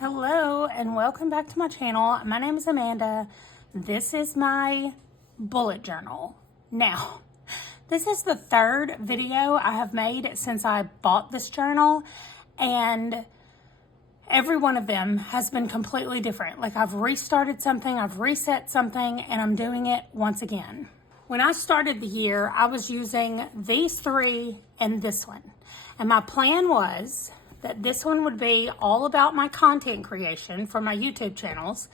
Hello and welcome back to my channel. My name is Amanda. This is my bullet journal. Now, this is the third video I have made since I bought this journal, and every one of them has been completely different. Like, I've restarted something, I've reset something, and I'm doing it once again. When I started the year, I was using these three and this one. And my plan was that this one would be all about my content creation for my YouTube channels.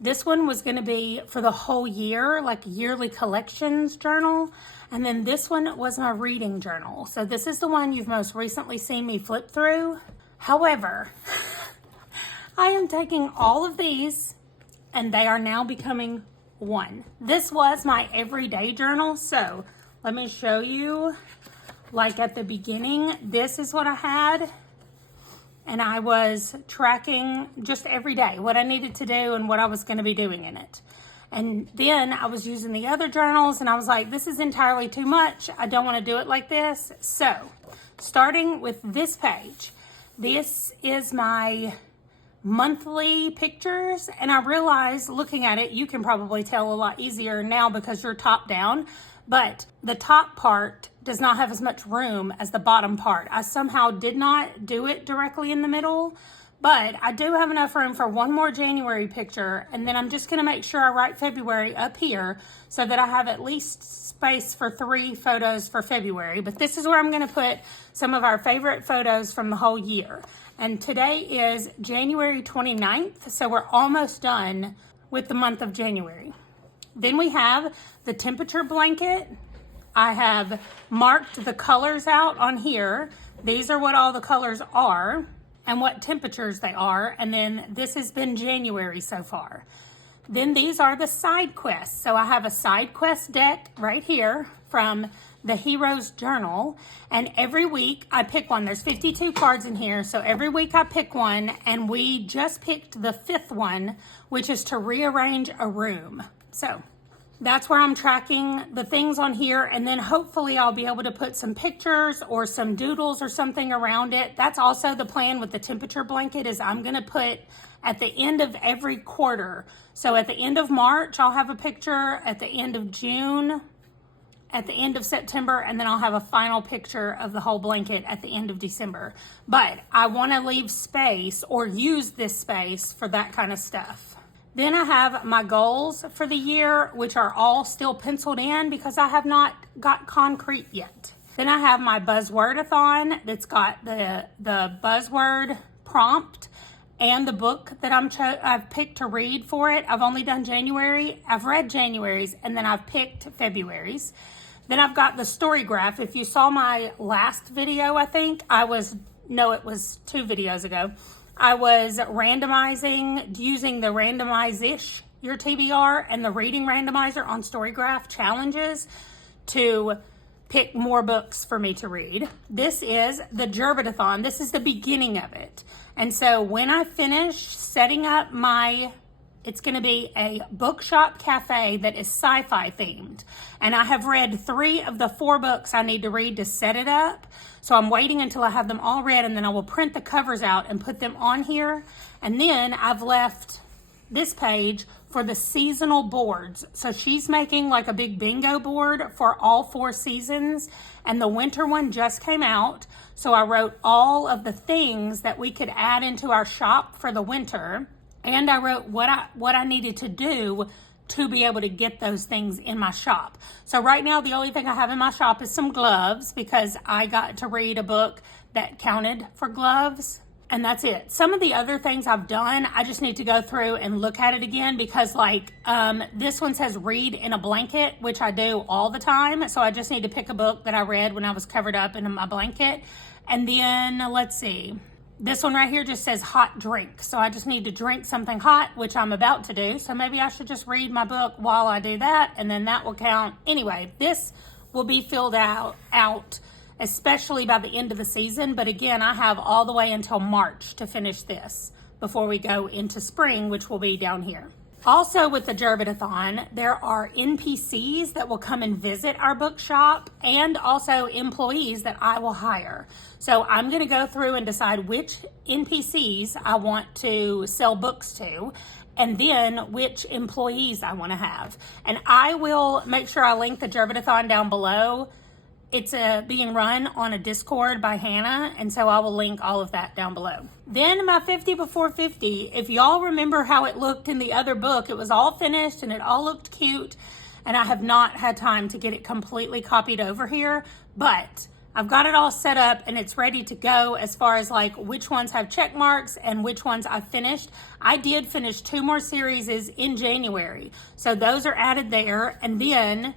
This one was going to be for the whole year, like yearly collections journal. And then this one was my reading journal. So this is the one you've most recently seen me flip through. However, I am taking all of these and they are now becoming one. This was my everyday journal. So let me show you, like at the beginning, this is what I had. And I was tracking just every day what I needed to do and what I was going to be doing in it. And then I was using the other journals and I was like, this is entirely too much. I don't want to do it like this. So starting with this page, this is my monthly pictures. And I realized looking at it, you can probably tell a lot easier now because you're top down. But the top part does not have as much room as the bottom part. I somehow did not do it directly in the middle, but I do have enough room for one more January picture, and then I'm just gonna make sure I write February up here so that I have at least space for 3 photos for February. But this is where I'm gonna put some of our favorite photos from the whole year. And today is January 29th, so we're almost done with the month of January. Then we have the temperature blanket. I have marked the colors out on here. These are what all the colors are and what temperatures they are. And then this has been January so far. Then these are the side quests. So I have a side quest deck right here from the Heroes Journal. And every week I pick one. There's 52 cards in here. So every week I pick one, and we just picked the 5th one, which is to rearrange a room. So that's where I'm tracking the things on here, and then hopefully I'll be able to put some pictures or some doodles or something around it. That's also the plan with the temperature blanket, is I'm gonna put at the end of every quarter. So at the end of March, I'll have a picture, at the end of June, at the end of September, and then I'll have a final picture of the whole blanket at the end of December. But I wanna leave space or use this space for that kind of stuff. Then I have my goals for the year, which are all still penciled in because I have not got concrete yet. Then I have my buzzword-a-thon that's got the buzzword prompt and the book that I've picked to read for it. I've only done January. I've read January's, and then I've picked February's. Then I've got the storygraph. If you saw my last video, I think, it was 2 videos ago. I was randomizing, using the randomize-ish, your TBR, and the reading randomizer on storygraph challenges to pick more books for me to read. This is the Gerbit-a-thon. This is the beginning of it. And so when I finish setting up it's going to be a bookshop cafe that is sci-fi themed. And I have read 3 of the 4 books I need to read to set it up. So I'm waiting until I have them all read, and then I will print the covers out and put them on here. And then I've left this page for the seasonal boards. So she's making like a big bingo board for all 4 seasons. And the winter one just came out. So I wrote all of the things that we could add into our shop for the winter. And I wrote what I needed to do to be able to get those things in my shop. So right now, the only thing I have in my shop is some gloves because I got to read a book that counted for gloves, and that's it. Some of the other things I've done, I just need to go through and look at it again because this one says read in a blanket, which I do all the time. So I just need to pick a book that I read when I was covered up in my blanket. And then let's see. This one right here just says hot drink. So I just need to drink something hot, which I'm about to do. So maybe I should just read my book while I do that, and then that will count. Anyway, this will be filled out, especially by the end of the season. But again, I have all the way until March to finish this before we go into spring, which will be down here. Also with the Jerbidathon, there are NPCs that will come and visit our bookshop and also employees that I will hire. So I'm going to go through and decide which NPCs I want to sell books to and then which employees I want to have. And I will make sure I link the Jerbidathon down below. It's being run on a Discord by Hannah, and so I will link all of that down below. Then my 50 before 50, if y'all remember how it looked in the other book, it was all finished and it all looked cute, and I have not had time to get it completely copied over here, but I've got it all set up and it's ready to go as far as like which ones have check marks and which ones I finished. I did finish 2 more series in January, so those are added there, and then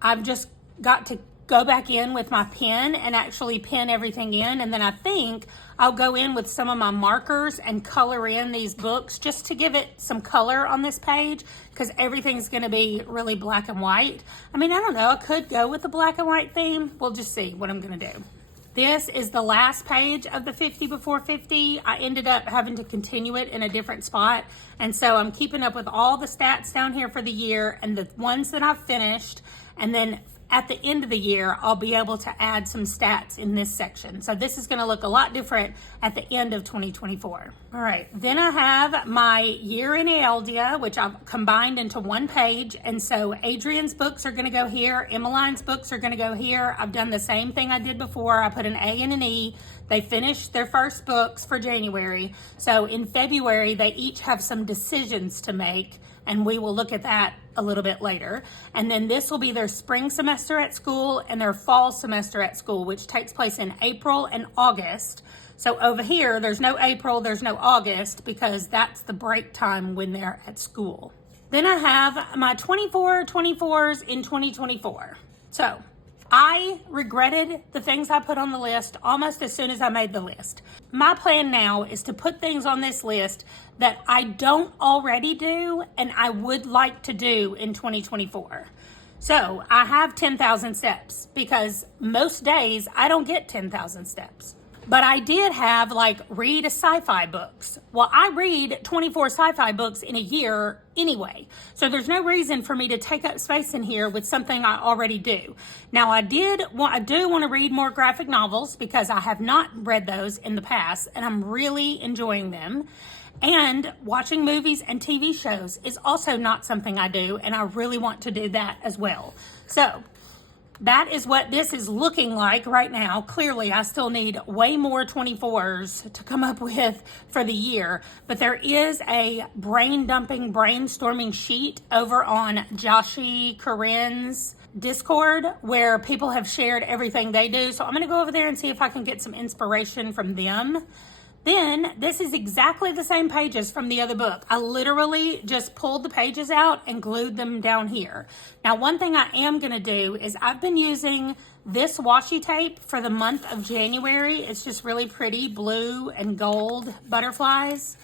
I've just got to go back in with my pen and actually pen everything in, and then I think I'll go in with some of my markers and color in these books just to give it some color on this page, because everything's going to be really black and white. I mean, I don't know, I could go with the black and white theme. We'll just see what I'm going to do. This is the last page of the 50 before 50. I ended up having to continue it in a different spot, and so I'm keeping up with all the stats down here for the year and the ones that I've finished, and then at the end of the year, I'll be able to add some stats in this section. So this is going to look a lot different at the end of 2024. All right, then I have my year in Eldia, which I've combined into one page. And so Adrian's books are going to go here. Emmeline's books are going to go here. I've done the same thing I did before. I put an A and an E. They finished their first books for January. So in February, they each have some decisions to make, and we will look at that a little bit later. And then this will be their spring semester at school and their fall semester at school, which takes place in April and August. So over here, there's no April, there's no August, because that's the break time when they're at school. Then I have my 24s in 2024. So I regretted the things I put on the list almost as soon as I made the list. My plan now is to put things on this list that I don't already do and I would like to do in 2024. So I have 10,000 steps because most days I don't get 10,000 steps. But I did have like read a sci-fi books. Well, I read 24 sci-fi books in a year anyway. So there's no reason for me to take up space in here with something I already do. Now I do want to read more graphic novels because I have not read those in the past and I'm really enjoying them. And watching movies and TV shows is also not something I do, and I really want to do that as well. So that is what this is looking like right now. Clearly, I still need way more 24s to come up with for the year, but there is a brainstorming sheet over on Joshi Corinne's Discord where people have shared everything they do. So I'm going to go over there and see if I can get some inspiration from them. Then this is exactly the same pages from the other book. I literally just pulled the pages out and glued them down here. Now, one thing I am going to do is I've been using this washi tape for the month of January. It's just really pretty blue and gold butterflies.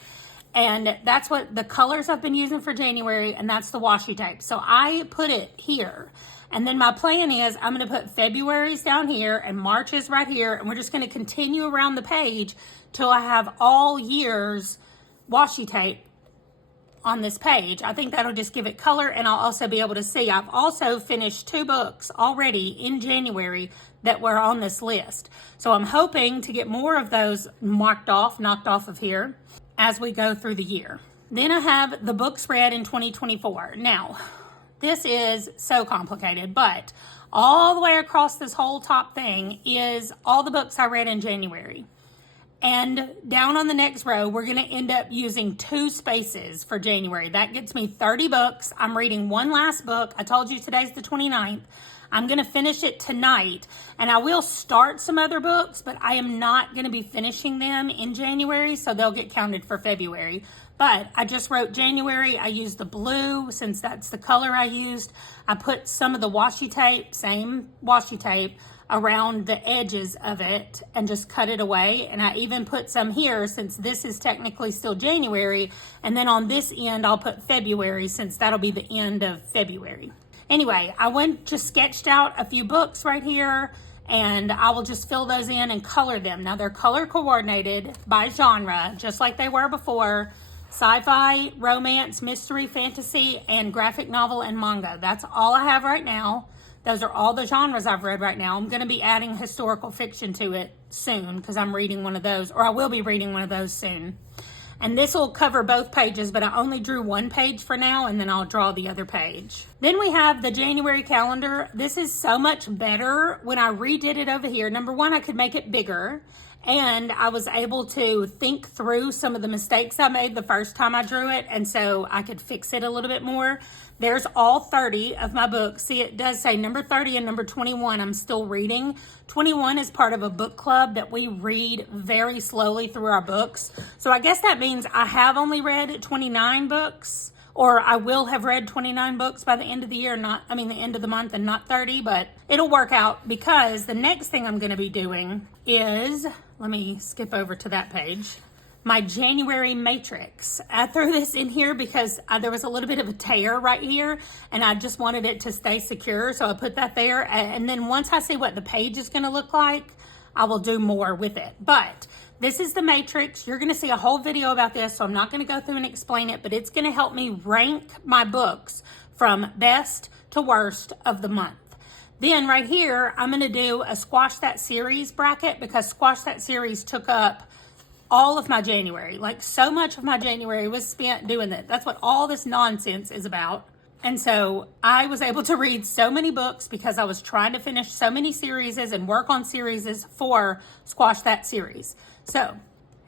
And that's what the colors I've been using for January, and that's the washi tape. So I put it here. And then my plan is I'm going to put February's down here and March's right here. And we're just going to continue around the page till I have all year's washi tape on this page. I think that'll just give it color, and I'll also be able to see. I've also finished 2 books already in January that were on this list. So I'm hoping to get more of those knocked off of here as we go through the year. Then I have the books read in 2024. Now, this is so complicated, but all the way across this whole top thing is all the books I read in January. And down on the next row, we're going to end up using 2 spaces for January. That gets me 30 books. I'm reading one last book. I told you today's the 29th. I'm going to finish it tonight, and I will start some other books, but I am not going to be finishing them in January, so they'll get counted for February. But I just wrote January. I used the blue since that's the color I used. I put some of the washi tape, same washi tape, around the edges of it and just cut it away. And I even put some here since this is technically still January. And then on this end, I'll put February since that'll be the end of February. Anyway, just sketched out a few books right here, and I will just fill those in and color them. Now they're color coordinated by genre, just like they were before. sci-fi, romance, mystery, fantasy, and graphic novel and manga. That's all I have right now. Those are all the genres I've read right now. I'm going to be adding historical fiction to it soon because I'm reading one of those, or I will be reading one of those soon. And this will cover both pages, but I only drew one page for now, and then I'll draw the other page. Then we have the January calendar. This is so much better. When I redid it over here, number one, I could make it bigger, and I was able to think through some of the mistakes I made the first time I drew it, and so I could fix it a little bit more. There's all 30 of my books. See, it does say number 30 and number 21 I'm still reading. 21 is part of a book club that we read very slowly through our books. So I guess that means I have only read 29 books, or I will have read 29 books by the end of the year, the end of the month, and not 30, but it'll work out because the next thing I'm going to be doing is, let me skip over to that page, my January matrix. I threw this in here because there was a little bit of a tear right here, and I just wanted it to stay secure, so I put that there. And then once I see what the page is going to look like, I will do more with it. But this is the matrix. You're going to see a whole video about this, so I'm not going to go through and explain it, but it's going to help me rank my books from best to worst of the month. Then right here, I'm going to do a Squash That Series bracket because Squash That Series took up all of my January. Like, so much of my January was spent doing that. That's what all this nonsense is about. And so I was able to read so many books because I was trying to finish so many series and work on series for Squash That Series. So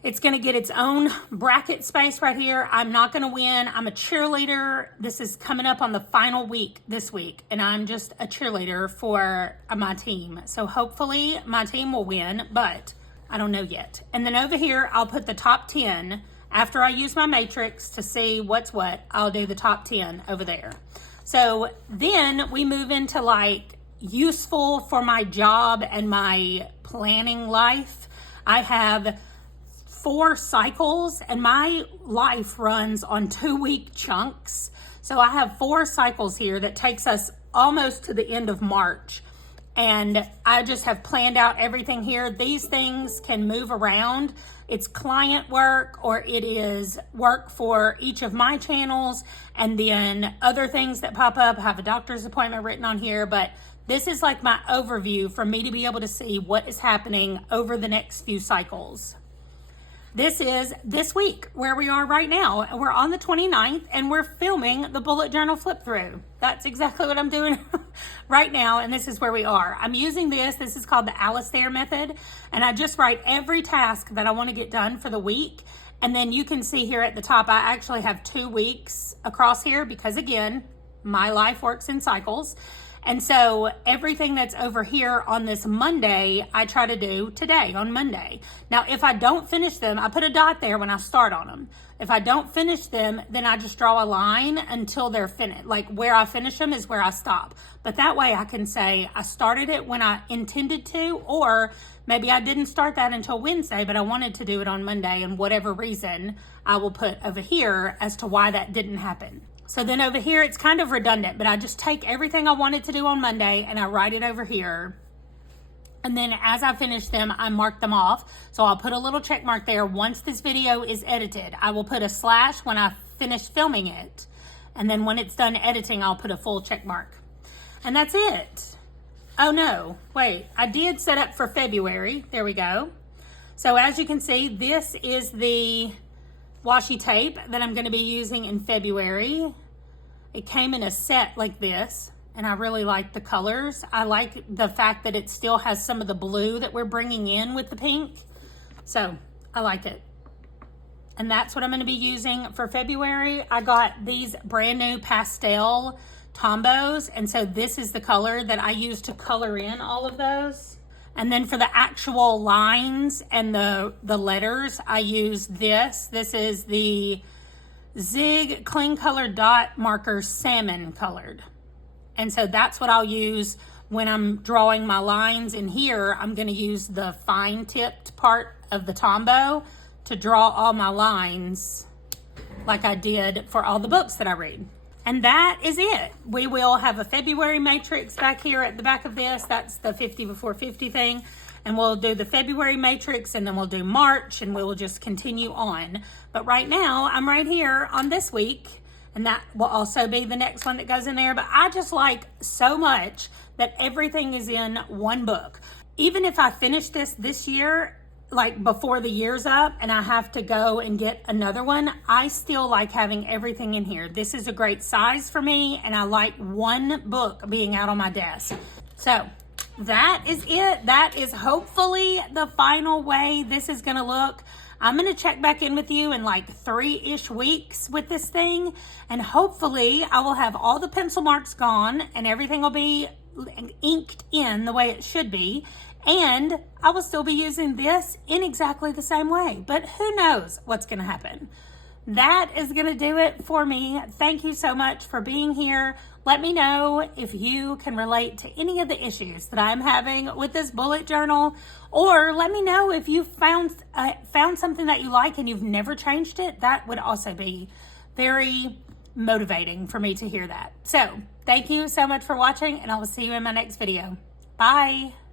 it's going to get its own bracket space right here. I'm not going to win. I'm a cheerleader. This is coming up on the final week this week, and I'm just a cheerleader for my team. So hopefully my team will win, but I don't know yet. And then over here, I'll put the top 10. After I use my matrix to see what's what, I'll do the top 10 over there. So then we move into like useful for my job and my planning life. I have 4 cycles, and my life runs on 2-week chunks. So I have 4 cycles here that takes us almost to the end of March. And I just have planned out everything here. These things can move around. It's client work, or it is work for each of my channels, and then other things that pop up. I have a doctor's appointment written on here, but this is like my overview for me to be able to see what is happening over the next few cycles. This is this week where we are right now. We're on the 29th and we're filming the bullet journal flip through. That's exactly what I'm doing right now, and this is where we are. I'm using this. This is called the Alice Thayer method, and I just write every task that I want to get done for the week. And then you can see here at the top, I actually have 2 weeks across here because, again, my life works in cycles. And so everything that's over here on this Monday, I try to do today on Monday. Now, if I don't finish them, I put a dot there when I start on them. If I don't finish them, then I just draw a line until they're finished. Like, where I finish them is where I stop. But that way I can say I started it when I intended to, or maybe I didn't start that until Wednesday, but I wanted to do it on Monday, and whatever reason I will put over here as to why that didn't happen. So then over here, it's kind of redundant, but I just take everything I wanted to do on Monday and I write it over here. And then as I finish them, I mark them off. So I'll put a little check mark there. Once this video is edited, I will put a slash when I finish filming it. And then when it's done editing, I'll put a full check mark. And that's it. Oh no, wait, I did set up for February. There we go. So as you can see, this is the washi tape that I'm going to be using in February. It came in a set like this, and I really like the colors. I like the fact that it still has some of the blue that we're bringing in with the pink. So I like it. And that's what I'm going to be using for February. I got these brand new pastel Tombos, and so this is the color that I use to color in all of those. And then for the actual lines and the letters, I use this. This is the Zig Clean Color Dot Marker Salmon Colored. And so that's what I'll use when I'm drawing my lines in here. I'm going to use the fine tipped part of the Tombow to draw all my lines like I did for all the books that I read. And that is it. We will have a February matrix back here at the back of this. That's the 50 before 50 thing. and we'll do the February matrix, and then we'll do March, and we will just continue on. But right now, I'm right here on this week, and that will also be the next one that goes in there. But I just like so much that everything is in one book. Even if I finish this year, like before the year's up and I have to go and get another one, I still like having everything in here. This is a great size for me, and I like one book being out on my desk. So that is it. That is hopefully the final way this is going to look. I'm going to check back in with you in like 3-ish weeks with this thing, and hopefully I will have all the pencil marks gone and everything will be inked in the way it should be, and I will still be using this in exactly the same way. But who knows what's going to happen. That is going to do it for me. Thank you so much for being here. Let me know if you can relate to any of the issues that I'm having with this bullet journal, or let me know if you found something that you like and you've never changed it. That would also be very motivating for me to hear that. So thank you so much for watching, and I will see you in my next video. Bye.